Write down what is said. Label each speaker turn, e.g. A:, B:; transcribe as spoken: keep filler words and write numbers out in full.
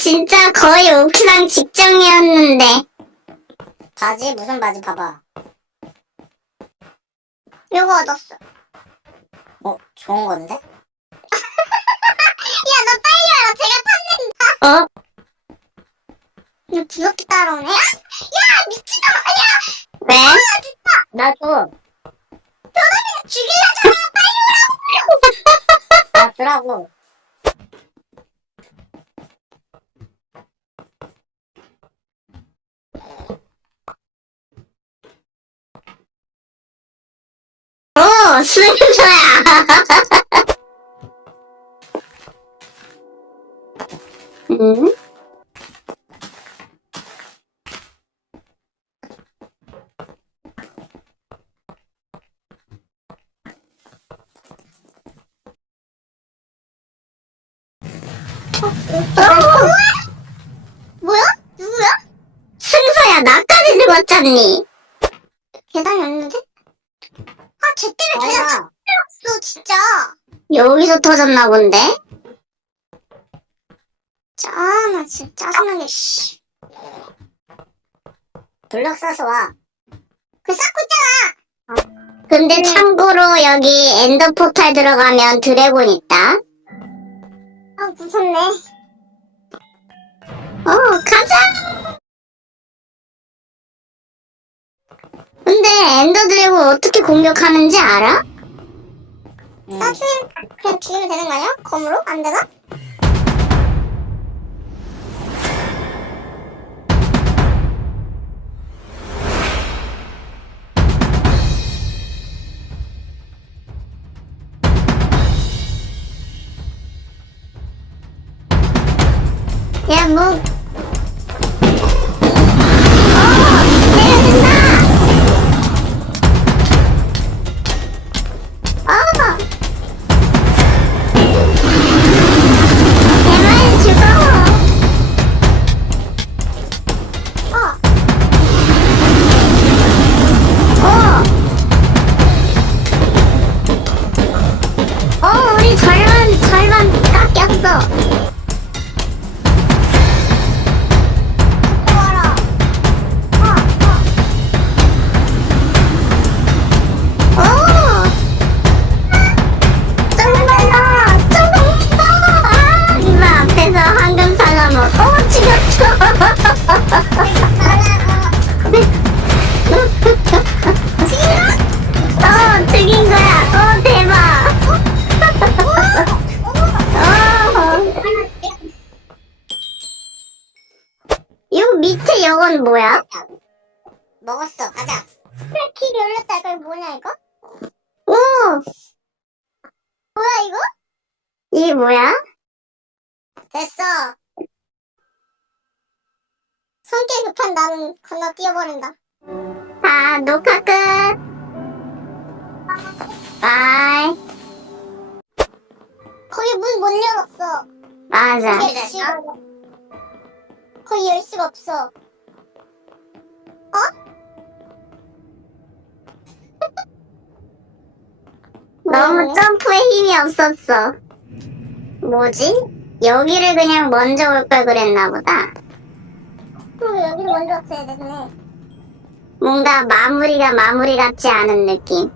A: 진짜 거의 옥상 직전이었는데.
B: 바지? 무슨 바지? 봐봐.
A: 이거 얻었어.
B: 어? 좋은 건데?
A: 야, 너 빨리 와라. 제가 탔는다. 어? 너 부럽게 따라오네? 야, 미친놈 아니야!
B: 왜?
A: 아, 진짜!
B: 나 줘.
A: 변호사님 죽일라잖아! 빨리
B: 나 주라고.
A: 오라고! 어, 순서야! 응? 어? 뭐야? 누구야? 승서야, 나까지 들었잖니. 계단이 없는데? 아, 쟤 때문에 계단 다 터졌어, 진짜. 여기서 터졌나 본데? 짜, 나 진짜 짜증나게, 씨.
B: 블럭 써서 와.
A: 그 쌓고 있잖아. 근데 참고로 여기 엔더 포탈 들어가면 드래곤 있다. 아, 무섭네. 어, 가자! 근데 엔더 드래곤 어떻게 공격하는지 알아?
B: 응.
A: 쏴주면 그냥 죽이면 되는 거 아니야? 검으로? 안 되나? 야, 뭐. 어! 내려준다! 어! 제발 죽어! 어! 어! 어, 우리 절반, 절반 깎였어! 어, 죽인 거야. 어, 대박. 요 밑에 요건 뭐야?
B: 먹었어. 가자.
A: 스킬 열렸다. 이거 뭐냐, 이거? 오! 뭐야, 이거? 이게 뭐야?
B: 됐어.
A: 성격 급한 나는 건너 뛰어버린다. 자, 녹화 끝. 바이. 거기 문 못 열었어. 맞아.
B: 이게 됐어?
A: 거기 열 수가 없어. 어? 너무 점프에 힘이 없었어. 뭐지? 여기를 그냥 먼저 올 걸 그랬나 보다. 그럼 여기를 먼저 왔어야 됐네. 뭔가 마무리가 마무리 같지 않은 느낌.